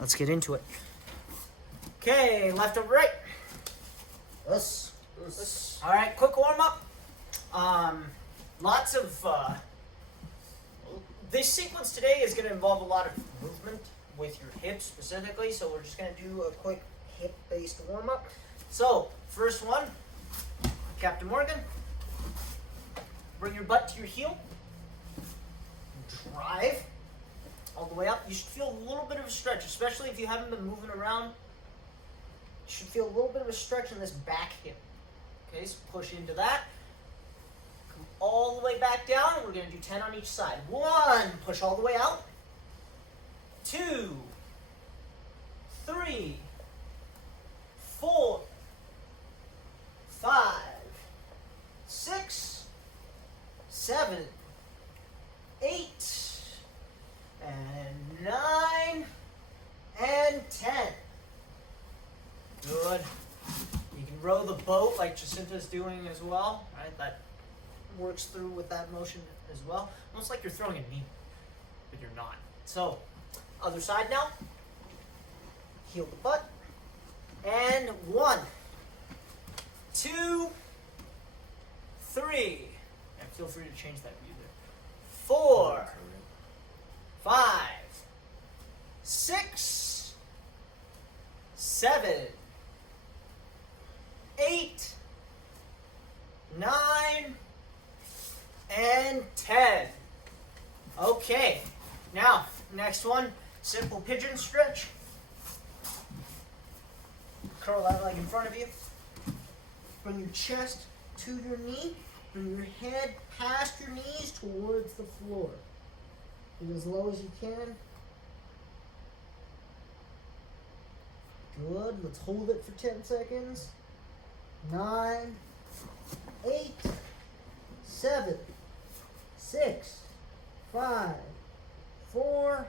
Let's get into it. Okay, left over right. Us. All right, quick warm up. Lots of this sequence today is going to involve a lot of movement with your hips specifically. So we're just going to do a quick hip-based warm up. So first one, Captain Morgan. Bring your butt to your heel. Drive all the way up. You should feel a little bit of a stretch, especially if you haven't been moving around. You should feel a little bit of a stretch in this back hip. Okay, so push into that. Come all the way back down, and we're going to do 10 on each side. 1, push all the way out. 2, 3, 4, 5, 6, 7, 8, and 9, and 10. Good. You can row the boat like Jacinta's doing as well, right? That works through with that motion as well. Almost like you're throwing a knee, but you're not. So, other side now. Heel the butt. And 1, 2, 3. And feel free to change that view there. 4, 5, 6, 7, 8, 9, and 10. Okay, now, next one, simple pigeon stretch. Curl that leg in front of you. Bring your chest to your knee. Bring your head past your knees towards the floor. Get as low as you can. Good. Let's hold it for 10 seconds. 9, 8, 7, 6, 5, 4,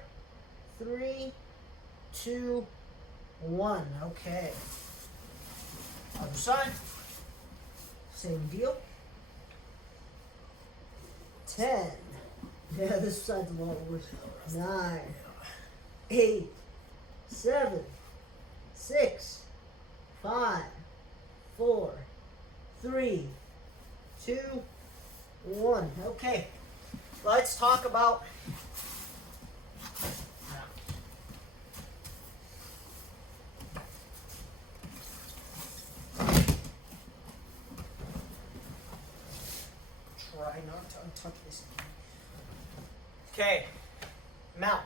3, 2, 1. Okay. Other side. Same deal. 10. Yeah, this side's a lot worse. 9, 8, 7, 6, 5, 4, 3, 2, 1. Okay, let's talk about try not to untouch this. Okay, mount.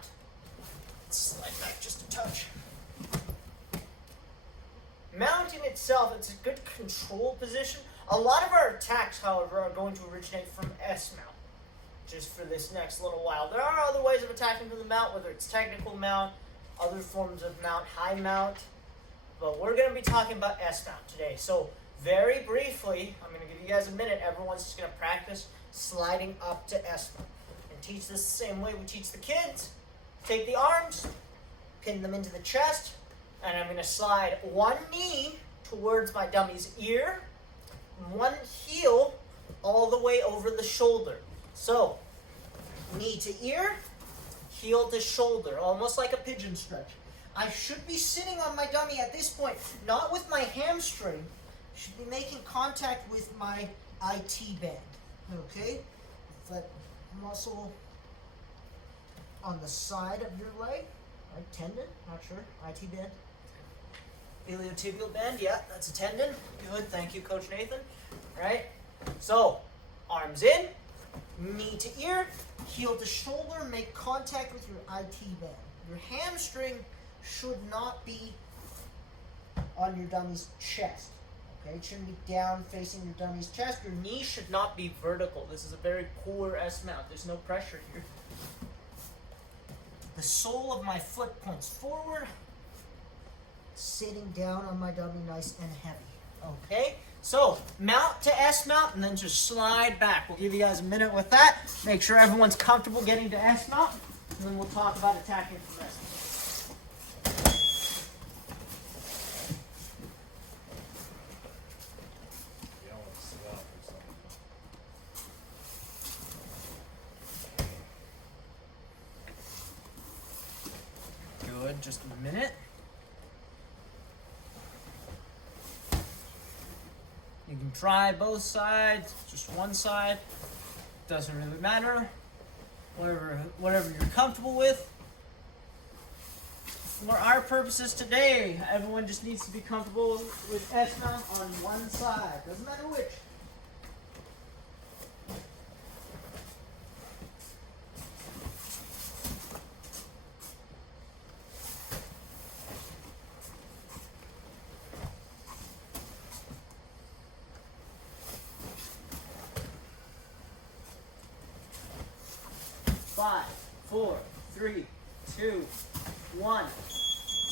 Let's slide back just a touch. Mount in itself, it's a good control position. A lot of our attacks, however, are going to originate from S-mount, just for this next little while. There are other ways of attacking from the mount, whether it's technical mount, other forms of mount, high mount, but we're going to be talking about S-mount today. So very briefly, I'm going to give you guys a minute. Everyone's just going to practice sliding up to S-mount. And teach this the same way we teach the kids. Take the arms, pin them into the chest, and I'm going to slide one knee towards my dummy's ear, one heel all the way over the shoulder. So, knee to ear, heel to shoulder, almost like a pigeon stretch. I should be sitting on my dummy at this point, not with my hamstring. I should be making contact with my IT band, okay? That muscle on the side of your leg, right? Tendon, not sure, IT band. Iliotibial band, yeah, that's a tendon. Good, thank you, Coach Nathan. Right? So, arms in, knee to ear, heel to shoulder, make contact with your IT band. Your hamstring should not be on your dummy's chest. Okay, it shouldn't be down facing your dummy's chest. Your knee should not be vertical. This is a very poor S-mount. There's no pressure here. The sole of my foot points forward, sitting down on my dummy nice and heavy. Okay, so mount to S-mount and then just slide back. We'll give you guys a minute with that. Make sure everyone's comfortable getting to S-mount, and then we'll talk about attacking from S-mount. Good, just a minute. You can try both sides, just one side. Doesn't really matter. Whatever you're comfortable with. For our purposes today, everyone just needs to be comfortable with S-mount on one side. Doesn't matter which. Five, four, three, two, one.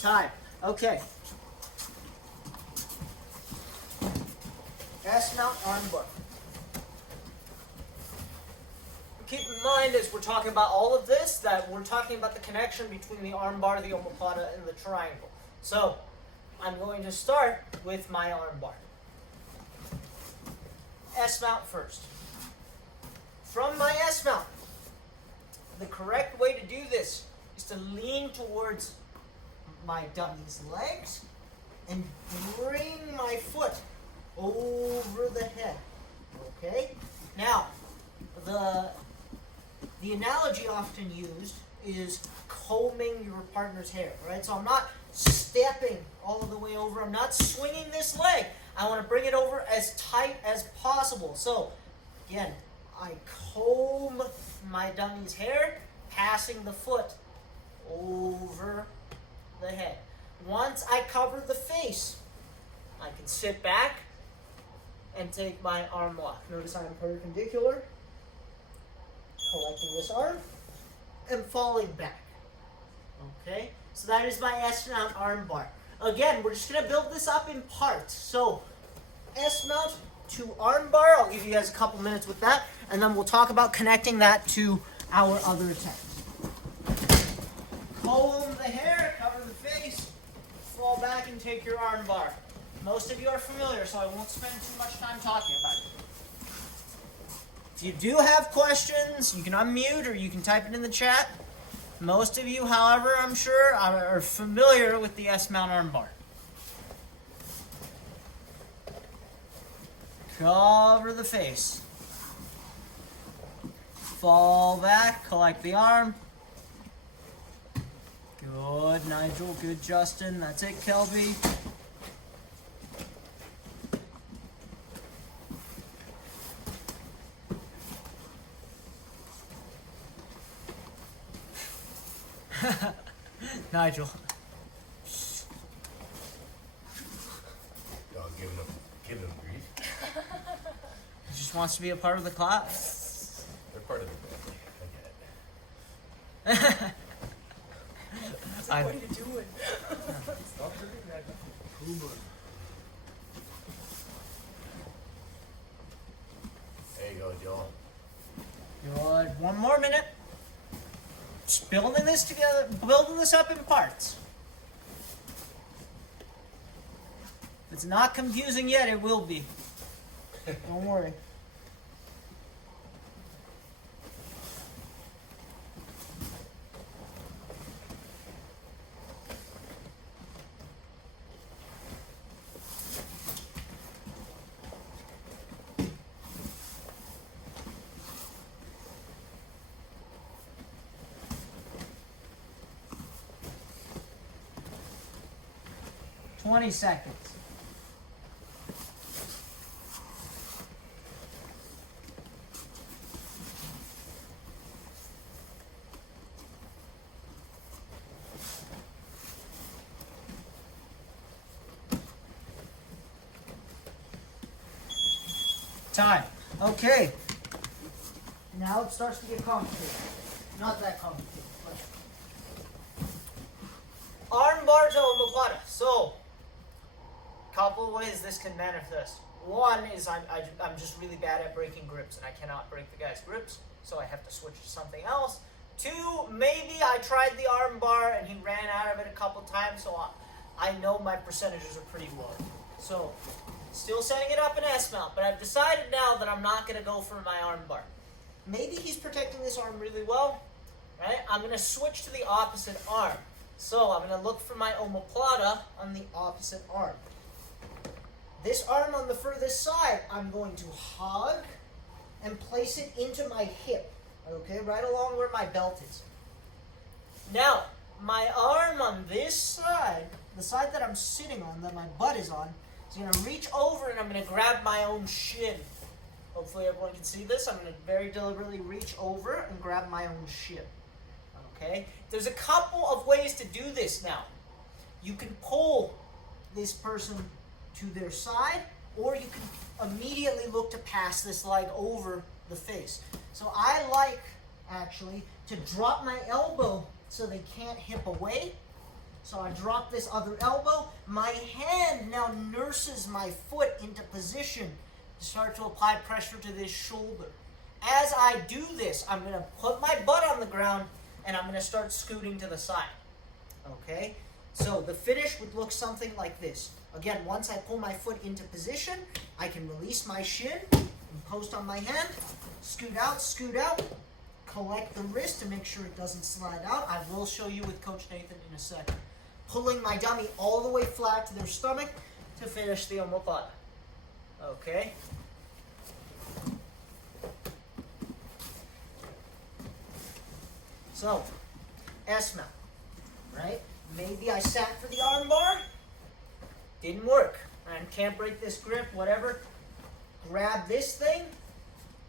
Time. Okay. S-mount armbar. Keep in mind as we're talking about all of this that we're talking about the connection between the armbar, the omoplata, and the triangle. So I'm going to start with my armbar. S-mount first. From my S-mount, the correct way to do this is to lean towards my dummy's legs and bring my foot over the head. Okay? Now, the analogy often used is combing your partner's hair, right? So I'm not stepping all the way over. I'm not swinging this leg. I want to bring it over as tight as possible. So, again, I comb my dummy's hair, passing the foot over the head. Once I cover the face, I can sit back and take my arm lock. Notice I'm perpendicular, collecting this arm, and falling back. Okay? So that is my S-mount arm bar. Again, we're just going to build this up in parts. So, S-mount to arm bar. I'll give you guys a couple minutes with that, and then we'll talk about connecting that to our other attacks. Comb the hair, cover the face, fall back and take your arm bar. Most of you are familiar, so I won't spend too much time talking about it. If you do have questions, you can unmute or you can type it in the chat. Most of you, however, I'm sure, are familiar with the S-mount arm bar. Cover the face. Fall back, collect the arm. Good, Nigel. Good, Justin. That's it, Kelby. Nigel. Dog giving him grief. He just wants to be a part of the class. They're part of the family. I get it. What are you doing? Stop doing that. There you go, Joel. Good. One more minute. Just building this together, building this up in parts. If it's not confusing yet, it will be. Don't worry. $20 seconds. Time. Okay. Now it starts to get complicated. Not that complicated, but arm bar to omoplata. So, couple of ways this can manifest. One is I'm just really bad at breaking grips, and I cannot break the guy's grips, so I have to switch to something else. Two, maybe I tried the arm bar and he ran out of it a couple times, so I know my percentages are pretty low. So, still setting it up in S-mount, but I've decided now that I'm not going to go for my arm bar. Maybe he's protecting this arm really well, right? I'm going to switch to the opposite arm. So I'm going to look for my omoplata on the opposite arm. This arm on the furthest side, I'm going to hug and place it into my hip, okay, right along where my belt is. Now, my arm on this side, the side that I'm sitting on, that my butt is on, is going to reach over and I'm going to grab my own shin. Hopefully everyone can see this. I'm going to very deliberately reach over and grab my own shin. Okay? There's a couple of ways to do this now. You can pull this person to their side, or you can immediately look to pass this leg over the face. So I like, actually, to drop my elbow so they can't hip away. So I drop this other elbow. My hand now nurses my foot into position to start to apply pressure to this shoulder. As I do this, I'm going to put my butt on the ground and I'm going to start scooting to the side. Okay? So the finish would look something like this. Again, once I pull my foot into position, I can release my shin and post on my hand, scoot out, collect the wrist to make sure it doesn't slide out. I will show you with Coach Nathan in a second. Pulling my dummy all the way flat to their stomach to finish the omoplata. Okay? So, S-mount, right? Maybe I sat for the arm bar, didn't work. I can't break this grip, whatever. Grab this thing,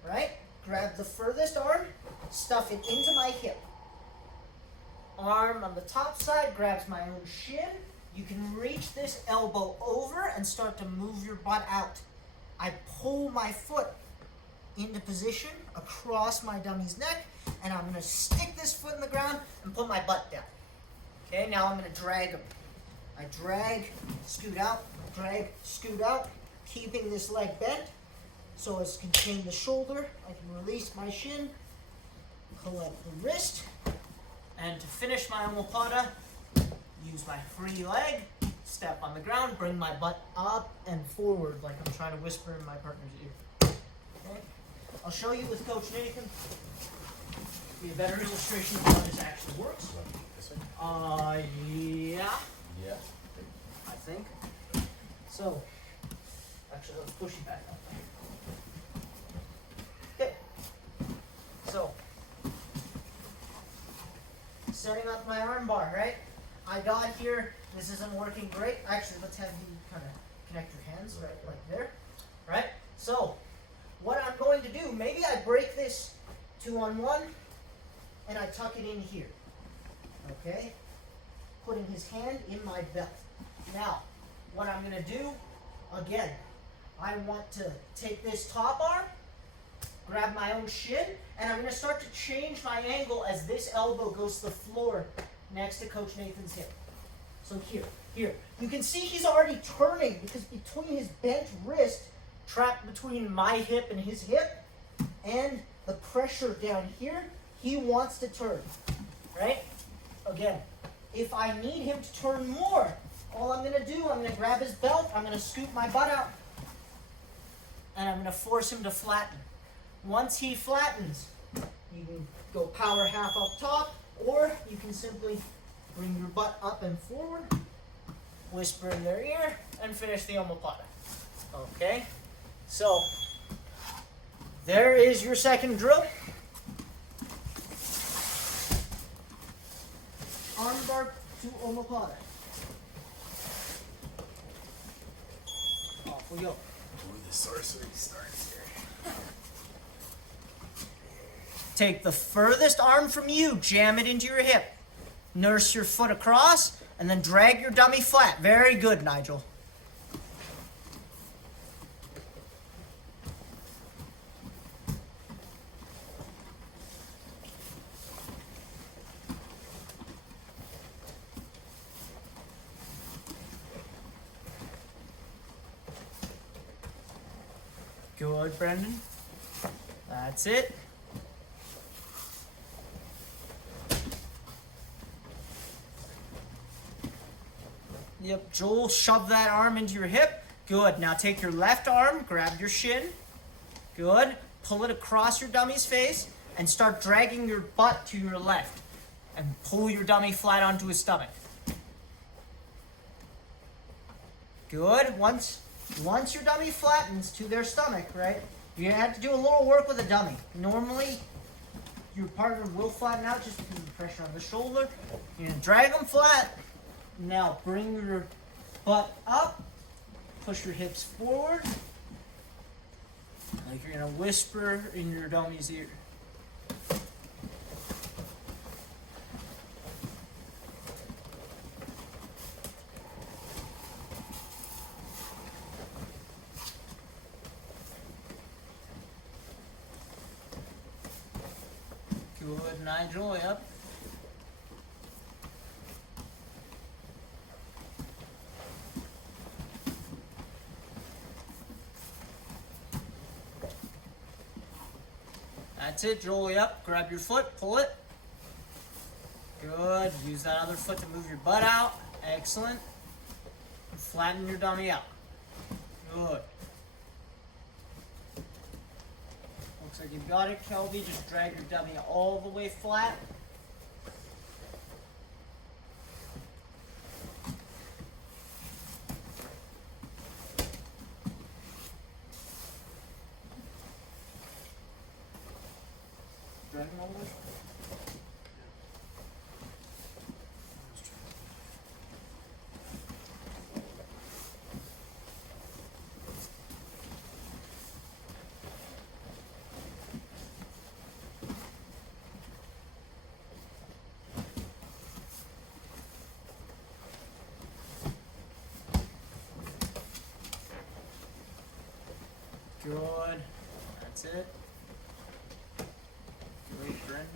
right? Grab the furthest arm, stuff it into my hip. Arm on the top side grabs my own shin. You can reach this elbow over and start to move your butt out. I pull my foot into position across my dummy's neck, and I'm going to stick this foot in the ground and put my butt down. Okay, now I'm going to drag him. I drag, scoot out, keeping this leg bent so as to contain the shoulder. I can release my shin, collect the wrist, and to finish my omoplata, use my free leg, step on the ground, bring my butt up and forward like I'm trying to whisper in my partner's ear. Okay? I'll show you with Coach Nathan. Be a better illustration of how this actually works. Yeah. Yeah. I think. So, actually, let's push you back up. Okay. So, setting up my arm bar, right? I got here. This isn't working great. Actually, let's have you kind of connect your hands right like there. Right? So, what I'm going to do, maybe I break this 2-on-1 and I tuck it in here. Okay? Putting his hand in my belt. Now, what I'm going to do, again, I want to take this top arm, grab my own shin, and I'm going to start to change my angle as this elbow goes to the floor next to Coach Nathan's hip. So here. You can see he's already turning because between his bent wrist, trapped between my hip and his hip, and the pressure down here, he wants to turn, right? Again, if I need him to turn more, all I'm going to do, I'm going to grab his belt, I'm going to scoop my butt out, and I'm going to force him to flatten. Once he flattens, you can go power half up top, or you can simply bring your butt up and forward, whisper in their ear, and finish the omoplata. Okay? So, there is your second drill. Armbar to omoplata. Off we go. Ooh, the sorcery starts here. Take the furthest arm from you, jam it into your hip. Nurse your foot across, and then drag your dummy flat. Very good, Nigel. Good, Brendan. That's it. Yep, Joel, shove that arm into your hip. Good. Now take your left arm, grab your shin. Good. Pull it across your dummy's face and start dragging your butt to your left. And pull your dummy flat onto his stomach. Good. Once your dummy flattens to their stomach, right, you're going to have to do a little work with the dummy. Normally, your partner will flatten out just because of the pressure on the shoulder. You're going to drag them flat. Now bring your butt up. Push your hips forward. Like you're going to whisper in your dummy's ear. Good, Nigel, yep. That's it, Joel, yep. Grab your foot, pull it. Good, use that other foot to move your butt out. Excellent. Flatten your dummy out. Good. Looks like you've got it, Kelby. Just drag your dummy all the way flat. Drag them all the way. Good. That's it. Great, Brendan.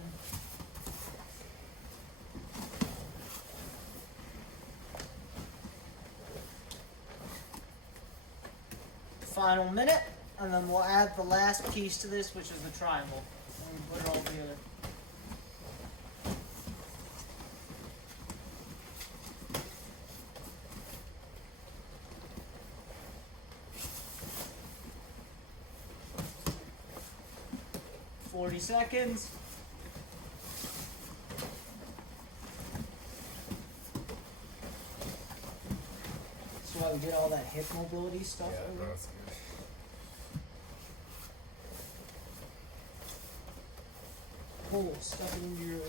Final minute, and then we'll add the last piece to this, which is the triangle. And we put it all together. Seconds. That's why we did all that hip mobility stuff. Yeah, earlier. that's good. Pull, stuff it into your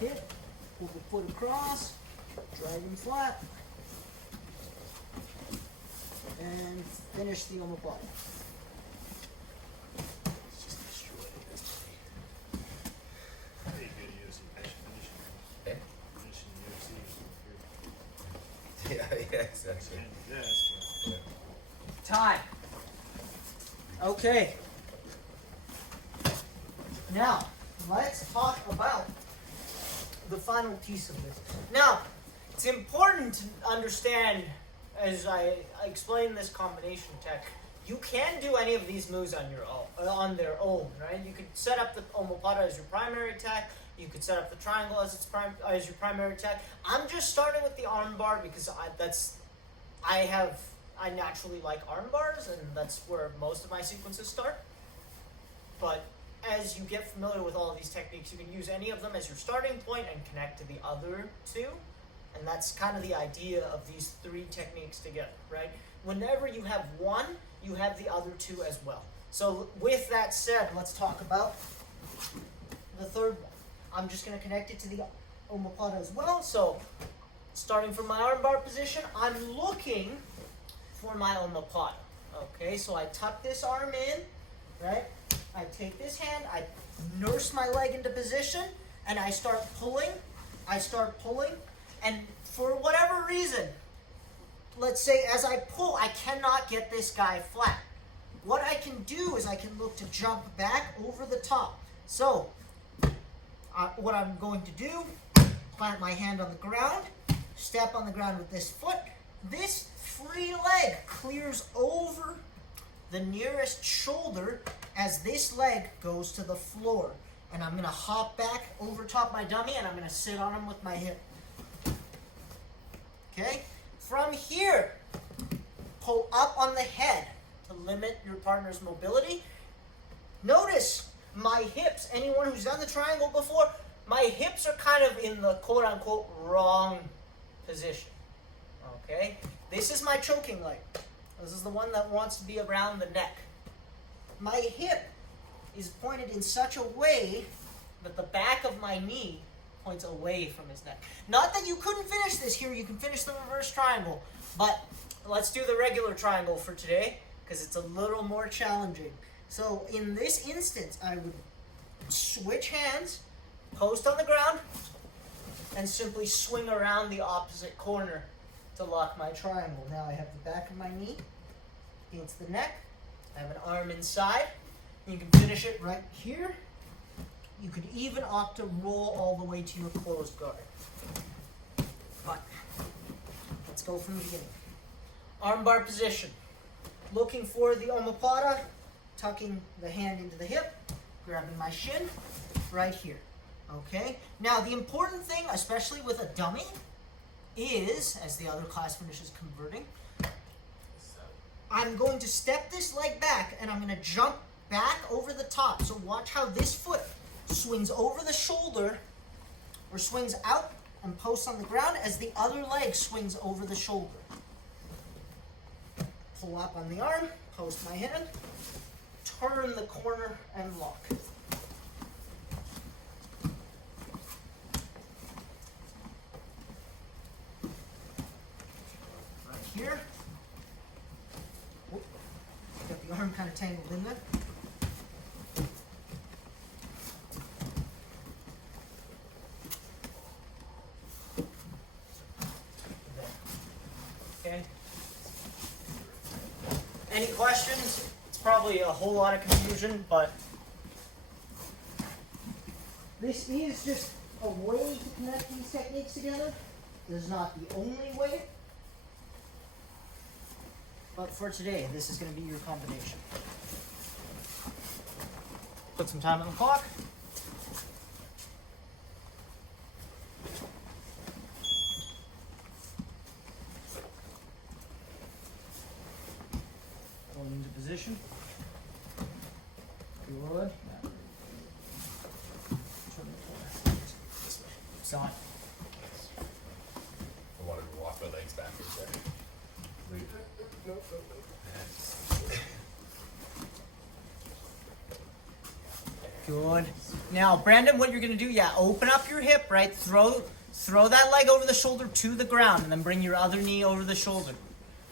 hip, pull the foot across, drag them flat, and finish the omoplata. Yeah, exactly. Yeah. Time. Okay. Now, let's talk about the final piece of this. Now, it's important to understand, as I explain this combination tech, you can do any of these moves on your own, on their own, right? You could set up the omoplata as your primary attack. You could set up the triangle as your primary attack. I'm just starting with the arm bar because I naturally like arm bars, and that's where most of my sequences start. But as you get familiar with all of these techniques, you can use any of them as your starting point and connect to the other two. And that's kind of the idea of these three techniques together, right? Whenever you have one, you have the other two as well. So with that said, let's talk about the third one. I'm just going to connect it to the omoplata as well. So starting from my armbar position, I'm looking for my omoplata. Okay, so I tuck this arm in, right? I take this hand, I nurse my leg into position, and I start pulling. And for whatever reason, let's say as I pull, I cannot get this guy flat. What I can do is I can look to jump back over the top. So what I'm going to do, plant my hand on the ground, step on the ground with this foot. This free leg clears over the nearest shoulder as this leg goes to the floor. And I'm going to hop back over top my dummy, and I'm going to sit on him with my hip. Okay? From here, pull up on the head to limit your partner's mobility. Notice my hips, anyone who's done the triangle before, my hips are kind of in the quote-unquote wrong position. Okay? this is my choking leg. This is the one that wants to be around the neck. My hip is pointed in such a way that the back of my knee points away from his neck. Not that you couldn't finish this here, you can finish the reverse triangle, but let's do the regular triangle for today because it's a little more challenging. So in this instance, I would switch hands, post on the ground, and simply swing around the opposite corner to lock my triangle. Now I have the back of my knee against the neck. I have an arm inside. You can finish it right here. You could even opt to roll all the way to your closed guard. But let's go from the beginning. Armbar position. Looking for the omoplata, tucking the hand into the hip, grabbing my shin right here. Okay? Now the important thing, especially with a dummy, is, as the other class finishes converting, I'm going to step this leg back and I'm going to jump back over the top. So watch how this foot swings over the shoulder or swings out and posts on the ground as the other leg swings over the shoulder. Pull up on the arm, post my hand, turn the corner and lock. Right here. Whoop. Got the arm kind of tangled in there. Okay. Any questions? It's probably a whole lot of confusion, but this is just a way to connect these techniques together. This is not the only way, but for today, this is going to be your combination. Put some time on the clock. Going into position. Good. Turn the corner. This way. Side. I wanted to walk my legs backwards there. Nope. Good. Now, Brandon, what you're going to do, open up your hip, right? Throw that leg over the shoulder to the ground, and then bring your other knee over the shoulder.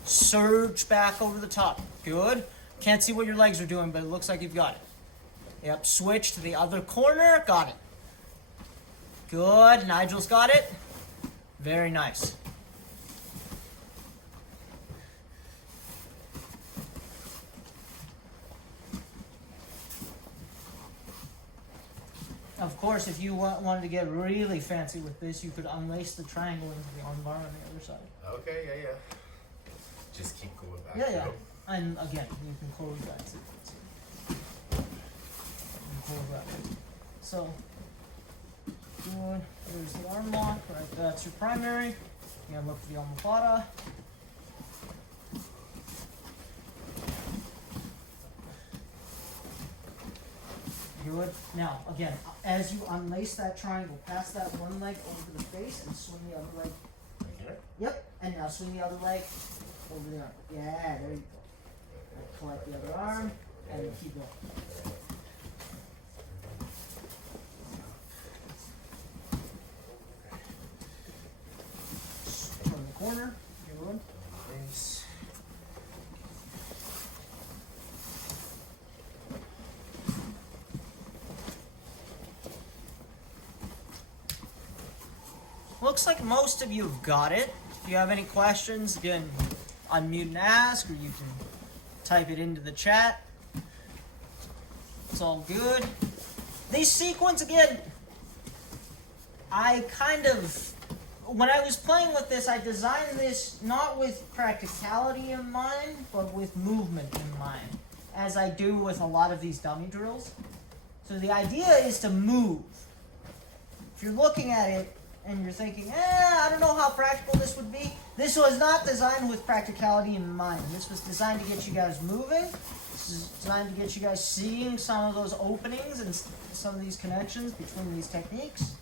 Surge back over the top. Good. Can't see what your legs are doing, but it looks like you've got it. Yep, switch to the other corner. Got it. Good. Nigel's got it. Very nice. Of course, if you wanted to get really fancy with this, you could unlace the triangle into the armbar on the other side. Okay, yeah. Just keep going back. Yeah. And again, you can close that too. You can close that. So, good. There's the arm lock, right? That's your primary. You gotta look for the omoplata. Good. Now, again, as you unlace that triangle, pass that one leg over the face and swing the other leg. Right here? Yep. And now swing the other leg over the arm. Yeah, there you go. Collect the other arm and keep going. Turn the corner. Good. Nice. Looks like most of you have got it. If you have any questions, again, unmute and ask, or you can type it into the chat. It's all good. This sequence, again, when I was playing with this, I designed this not with practicality in mind, but with movement in mind, as I do with a lot of these dummy drills. So the idea is to move. If you're looking at it, and you're thinking, I don't know how practical this would be. This was not designed with practicality in mind. This was designed to get you guys moving. This is designed to get you guys seeing some of those openings and some of these connections between these techniques.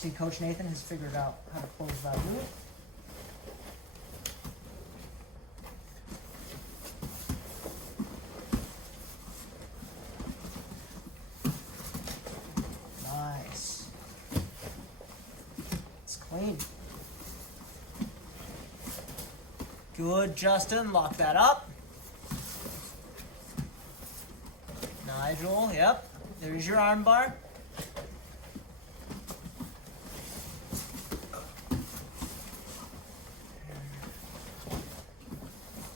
See, Coach Nathan has figured out how to close that loop. Nice. It's clean. Good, Justin. Lock that up. Nigel, yep. There's your arm bar.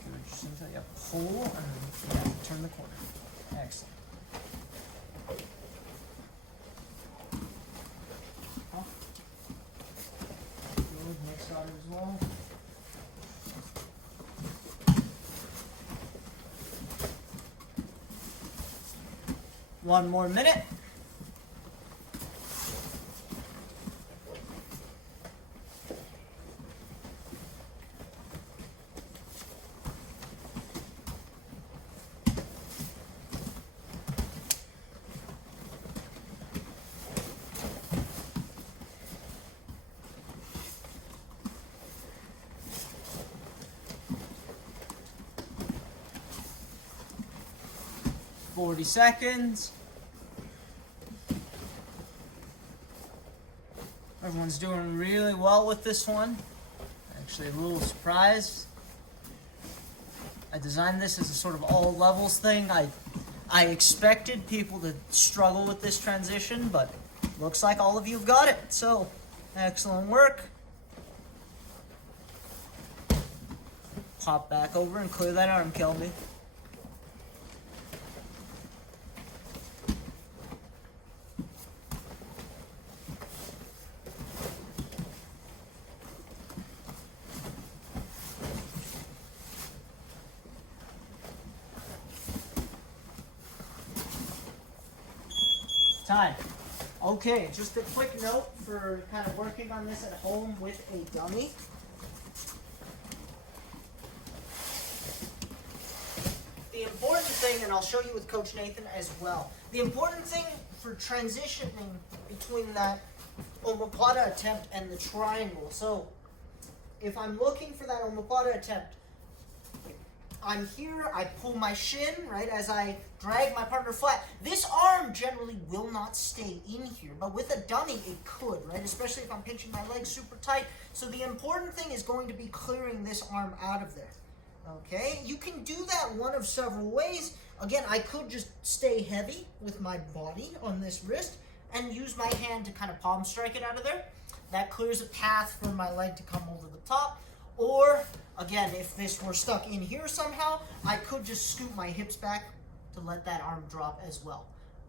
Good, just until you have a pull and then turn the corner. Excellent. Good, next side as well. One more minute. $40 seconds. Everyone's doing really well with this one. Actually, a little surprised. I designed this as a sort of all levels thing. I expected people to struggle with this transition, but looks like all of you have got it. So, excellent work. Pop back over and clear that arm, Kelby. Time. Okay, just a quick note for kind of working on this at home with a dummy. The important thing, and I'll show you with Coach Nathan as well, the important thing for transitioning between that omoplata attempt and the triangle. So, if I'm looking for that omoplata attempt, I'm here, I pull my shin, right, as I drag my partner flat. This arm generally will not stay in here, but with a dummy, it could, right, especially if I'm pinching my legs super tight. So the important thing is going to be clearing this arm out of there, okay? You can do that one of several ways. Again, I could just stay heavy with my body on this wrist and use my hand to kind of palm strike it out of there. That clears a path for my leg to come over the top. Or, again, if this were stuck in here somehow, I could just scoop my hips back to let that arm drop as well,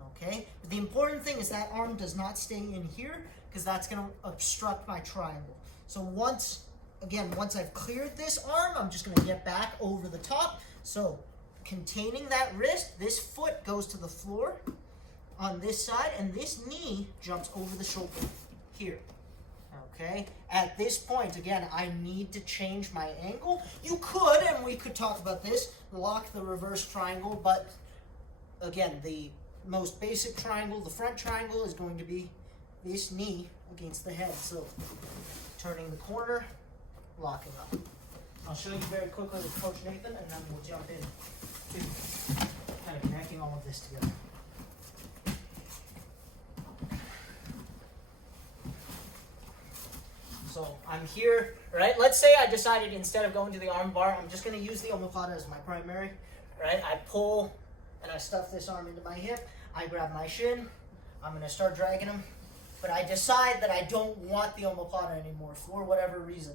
okay? But the important thing is that arm does not stay in here because that's going to obstruct my triangle. So once I've cleared this arm, I'm just going to get back over the top. So containing that wrist, this foot goes to the floor on this side, and this knee jumps over the shoulder here. Okay, at this point, again, I need to change my angle. You could, and we could talk about this, lock the reverse triangle, but again, the most basic triangle, the front triangle, is going to be this knee against the head. So, turning the corner, locking up. I'll show you very quickly with Coach Nathan, and then we'll jump in to kind of connecting all of this together. So I'm here, right? Let's say I decided instead of going to the arm bar, I'm just going to use the omoplata as my primary, right? I pull and I stuff this arm into my hip. I grab my shin. I'm going to start dragging him. But I decide that I don't want the omoplata anymore for whatever reason.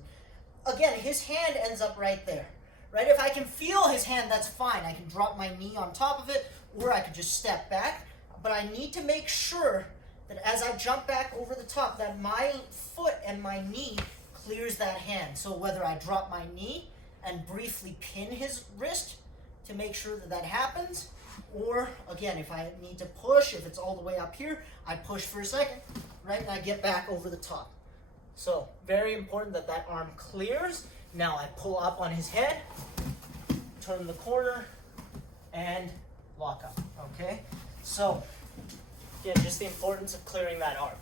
Again, his hand ends up right there, right? If I can feel his hand, that's fine. I can drop my knee on top of it, or I could just step back. But I need to make sure that as I jump back over the top, that my foot and my knee clears that hand. So whether I drop my knee and briefly pin his wrist to make sure that that happens, or again, if I need to push, if it's all the way up here, I push for a second, right, and I get back over the top. So very important that that arm clears. Now I pull up on his head, turn the corner, and lock up, okay? So, again, just the importance of clearing that arm.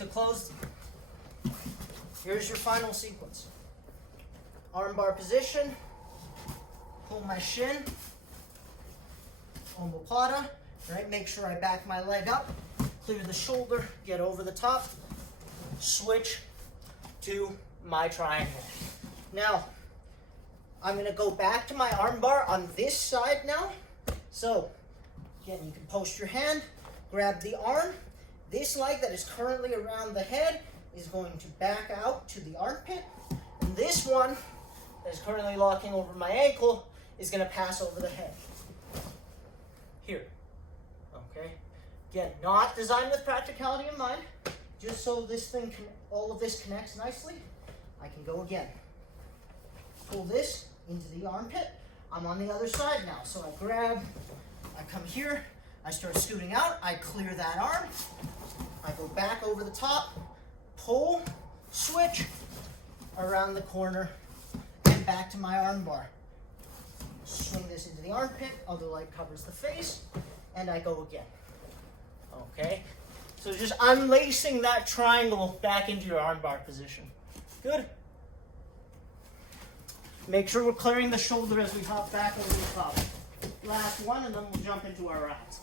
to close. Here's your final sequence. Armbar position. Pull my shin. Omoplata. Right, make sure I back my leg up. Clear the shoulder. Get over the top. Switch to my triangle. Now, I'm going to go back to my armbar on this side now. So, again, you can post your hand, grab the arm. This leg that is currently around the head is going to back out to the armpit. And this one that is currently locking over my ankle is going to pass over the head. Here. Okay? Again, not designed with practicality in mind. Just so this thing, all of this connects nicely, I can go again. Pull this into the armpit. I'm on the other side now. So I grab, I come here, I start scooting out, I clear that arm, I go back over the top, pull, switch, around the corner, and back to my arm bar. Swing this into the armpit, other leg covers the face, and I go again. Okay? So just unlacing that triangle back into your armbar position. Good. Make sure we're clearing the shoulder as we hop back over the top. Last one, and then we'll jump into our rounds.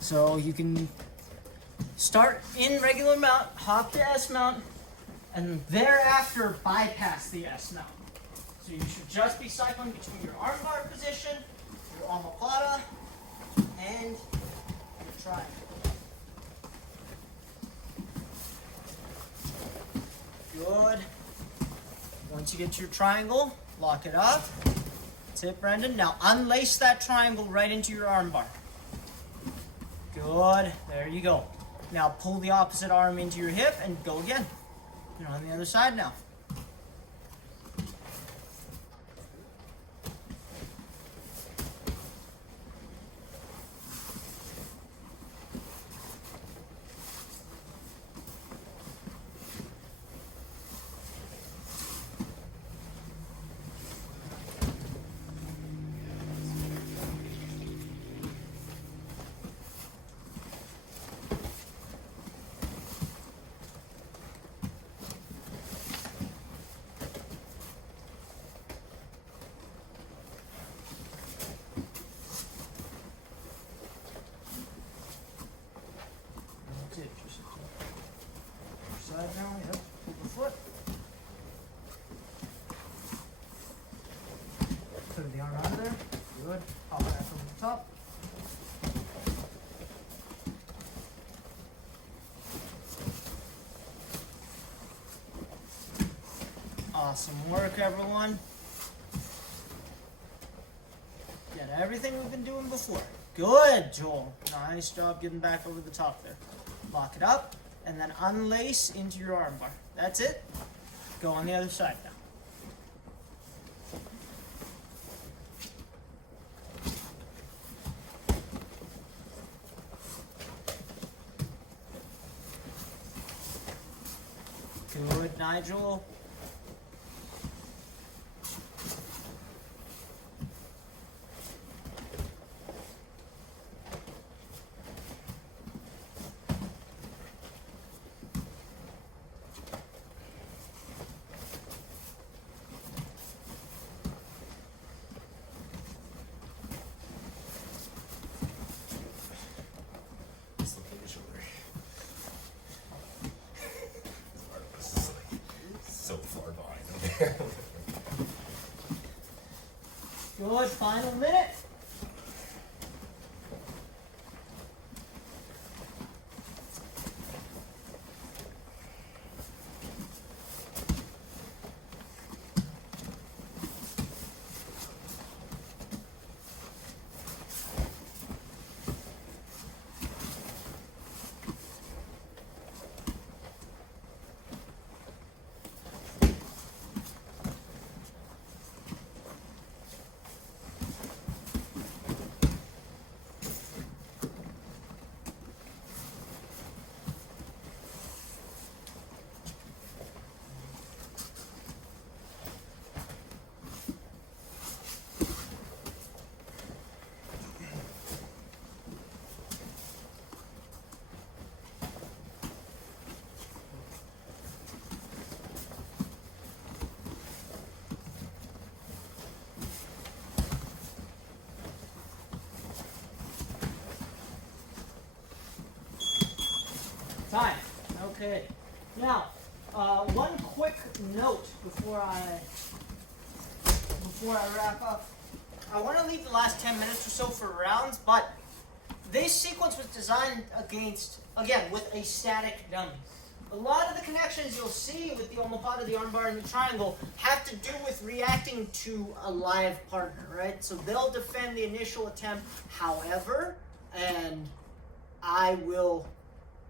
So you can start in regular mount, hop to S mount, and thereafter bypass the S mount. So you should just be cycling between your armbar position, your omoplata, and your triangle. Good. Once you get to your triangle, lock it up. That's it, Brendan. Now unlace that triangle right into your armbar. Good. There you go. Now pull the opposite arm into your hip and go again. You're on the other side now. Side now, yep. Pull the foot. Put the arm out there. Good. Hop back over the top. Awesome work, everyone. Get everything we've been doing before. Good, Joel. Nice job getting back over the top there. Lock it up. And then unlace into your armbar. That's it. Go on the other side now. Good, Nigel. Good, final minute. Okay. Now, one quick note before I wrap up. I want to leave the last 10 minutes or so for rounds, but this sequence was designed again, with a static dummy. A lot of the connections you'll see with the omoplata, the armbar, and the triangle have to do with reacting to a live partner, right? So they'll defend the initial attempt, however, and I will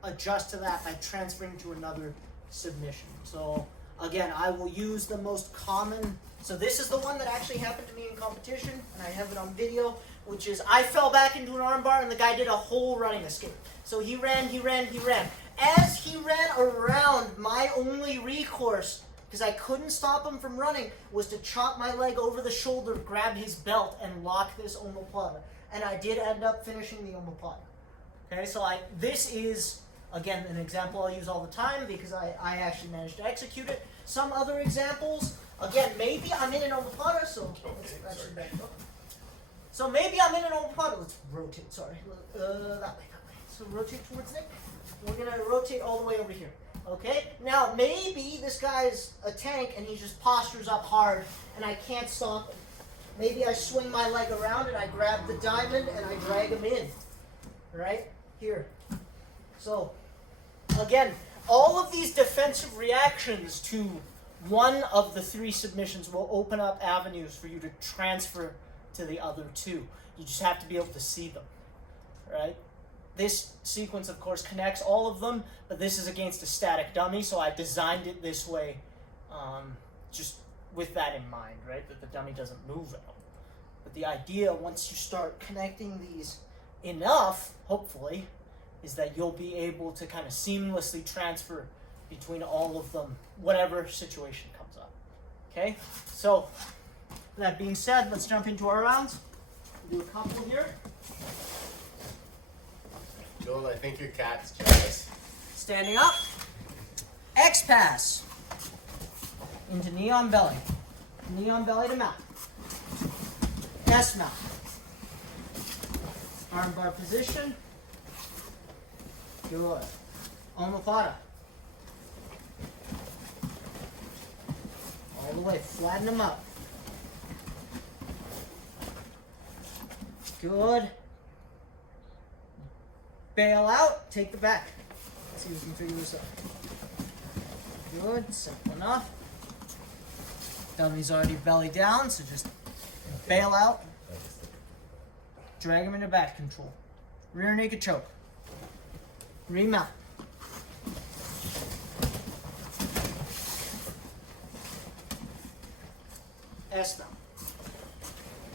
adjust to that by transferring to another submission. So again, I will use the most common. So this is the one that actually happened to me in competition, and I have it on video, which is I fell back into an armbar and the guy did a whole running escape. So he ran. As he ran around, my only recourse, because I couldn't stop him from running, was to chop my leg over the shoulder, grab his belt, and lock this omoplata. And I did end up finishing the omoplata. Okay, so this is, again, an example I'll use all the time because I actually managed to execute it. Some other examples, again, maybe I'm in an omoplata, so let's actually back up. So maybe I'm in an omoplata. Let's rotate, that way. So rotate towards Nick. We're going to rotate all the way over here. Okay? Now, maybe this guy's a tank and he just postures up hard and I can't stop him. Maybe I swing my leg around and I grab the diamond and I drag him in. Right? Here. So, again, all of these defensive reactions to one of the three submissions will open up avenues for you to transfer to the other two. You just have to be able to see them. Right? This sequence, of course, connects all of them, but this is against a static dummy, so I designed it this way just with that in mind, right? That the dummy doesn't move at all. But the idea, once you start connecting these enough, hopefully, is that you'll be able to kind of seamlessly transfer between all of them, whatever situation comes up. Okay? So, that being said, let's jump into our rounds. We'll do a couple here. Joel, I think your cat's jealous. Standing up. X pass. Into knee on belly. Knee on belly to mount. S mount. Armbar position. Good. Omoplata. All the way. Flatten them up. Good. Bail out, take the back. Let's see if we can figure this out. Good, simple enough. Dummy's already belly down, so just bail out. Drag him into back control. Rear naked choke. Remount. S mount.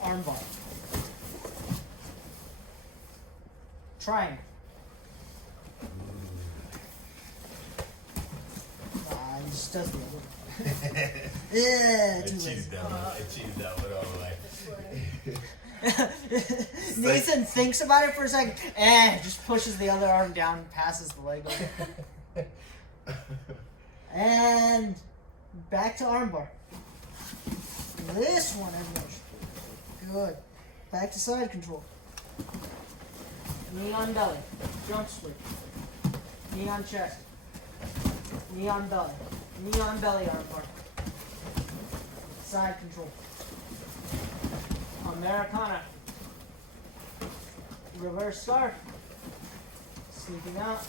Armbar. Triangle. He just does the other. Yeah, I cheated that one all the way. Nathan thinks about it for a second, just pushes the other arm down and passes the leg over. And back to armbar. This one, everyone. Good. Back to side control. Knee on belly. Jump sweep. Knee on chest. Knee on belly. Knee on belly armbar. Side control. Americana. Reverse scarf. Sneaking out.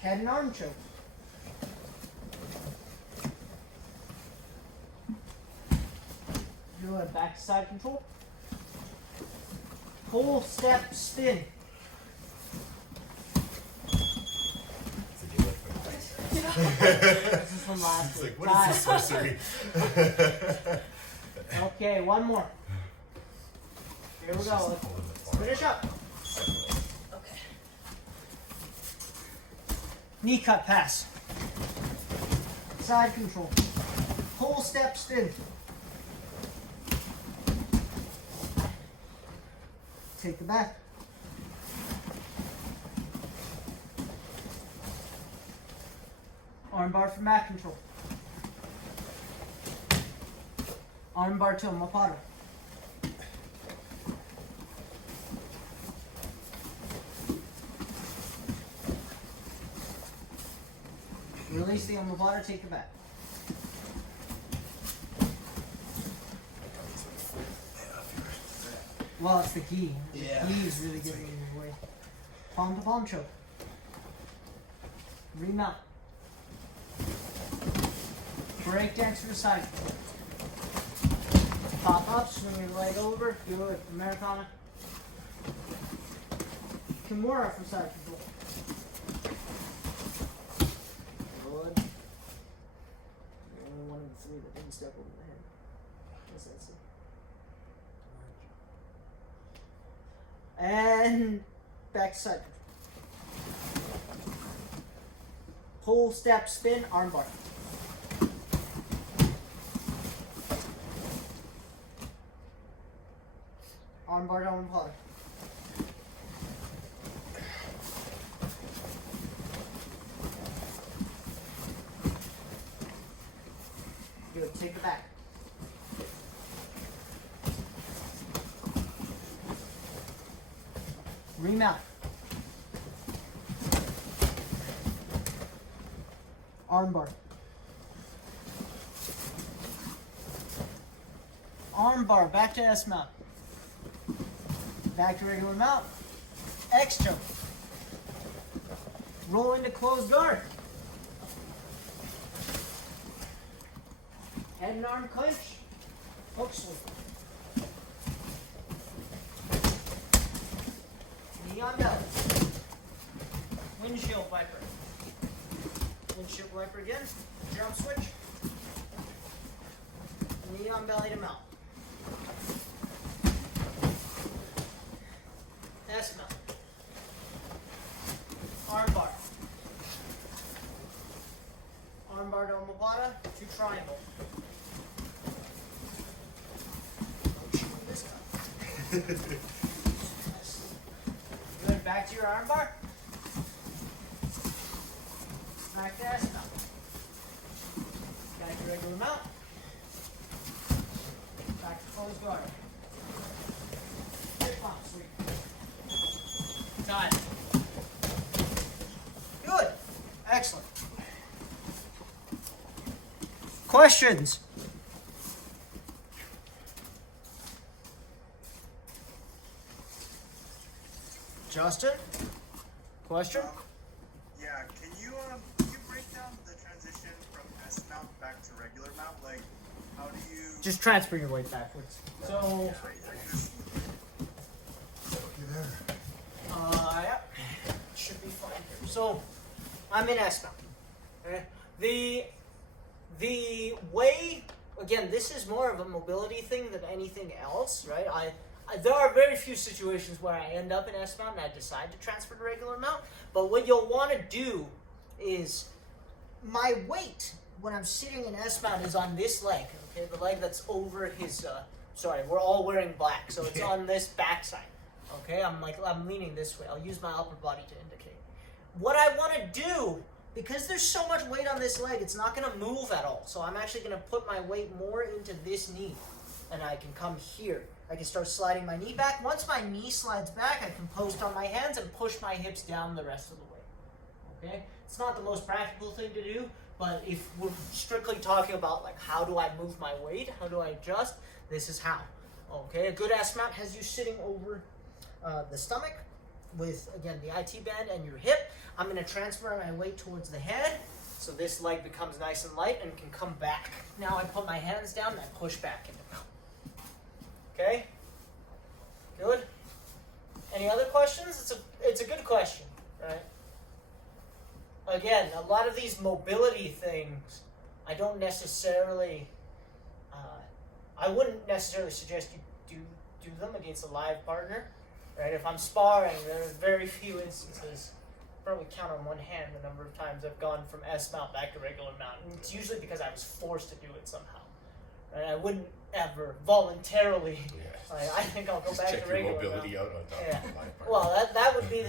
Head and arm choke. Good. Back to side control. Pull, step, spin. This is from last It's week. like, what is this sorcery? Okay, one more. Here we go. Let's finish up. Okay. Knee cut pass. Side control. Pull, step, spin. Take the back. Armbar for back control. Armbar to omoplata. Release the omoplata, take the back. Well, it's the gi. Yeah. The gi is really getting in your way. Palm to palm choke. Remount. Break dance to the side. Pop up, swing your leg over. Good. Americana. Kimura for side control. Good. The only one of the three that didn't step over the head. Guess that's it. And back to side control. Pull, step, spin, armbar. Armbar down omoplata. Good, take it back. Remount. Armbar. Armbar, back to S mount. Back to regular mount. X choke. Roll into closed guard. Head and arm clinch. Hook sweep. Knee on belly. Windshield wiper. Windshield wiper again. Jump switch. Knee on belly to mount. S mount. Armbar. Armbar to omoplata to triangle. This time. Good. Back to your armbar. Back to S mount. Back to regular mount. Back to closed guard. Hip pump sweep. Time. Good. Excellent. Questions? Justin? Question? Yeah, can you break down the transition from S mount back to regular mount? Like, how do you... Just transfer your weight backwards. So, yeah, should be fine here. So, I'm in S mount. Okay? The way, again, this is more of a mobility thing than anything else, right? There are very few situations where I end up in S mount and I decide to transfer to regular mount. But what you'll want to do is, my weight when I'm sitting in S mount is on this leg. Okay, the leg that's over his. Sorry, we're all wearing black, so it's on this backside. Okay, I'm leaning this way. I'll use my upper body to indicate. What I want to do, because there's so much weight on this leg, it's not going to move at all. So I'm actually going to put my weight more into this knee, and I can come here. I can start sliding my knee back. Once my knee slides back, I can post on my hands and push my hips down the rest of the way. Okay? It's not the most practical thing to do, but if we're strictly talking about like how do I move my weight, how do I adjust, this is how. Okay? A good S mount has you sitting over the stomach with, again, the IT band and your hip. I'm going to transfer my weight towards the head so this leg becomes nice and light and can come back. Now I put my hands down and I push back into mount. Okay? Good? Any other questions? It's a good question, right? Again, a lot of these mobility things, I don't necessarily, I wouldn't necessarily suggest you do them against a live partner, right? If I'm sparring, there's very few instances, probably count on one hand the number of times I've gone from S mount back to regular mount. And it's usually because I was forced to do it somehow. Right? I wouldn't ever voluntarily. I think I'll go Just back check to your regular mobility mount. out on top Yeah. of my part. Well, that would be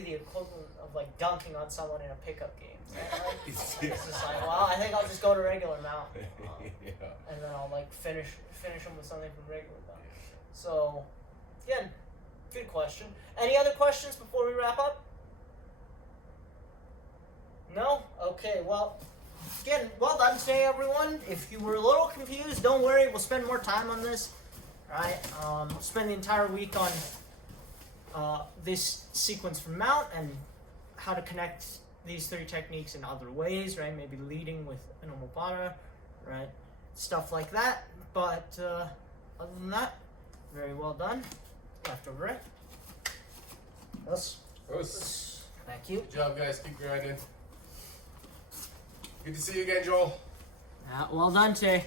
the equivalent of like dunking on someone in a pickup game. Right? It's just like, well, I think I'll just go to regular mount, and then I'll like finish them with something from regular mount. So, again, good question. Any other questions before we wrap up? No? Okay, well, again, well done today, everyone. If you were a little confused, don't worry. We'll spend more time on this. Alright, spend the entire week on this sequence from mount and how to connect these 3 techniques in other ways, right? Maybe leading with an omopara, right? Stuff like that. But other than that, very well done. Left over right. Yes. Thank you. Good job, guys. Keep grinding. Good to see you again, Joel. Well done, Jay.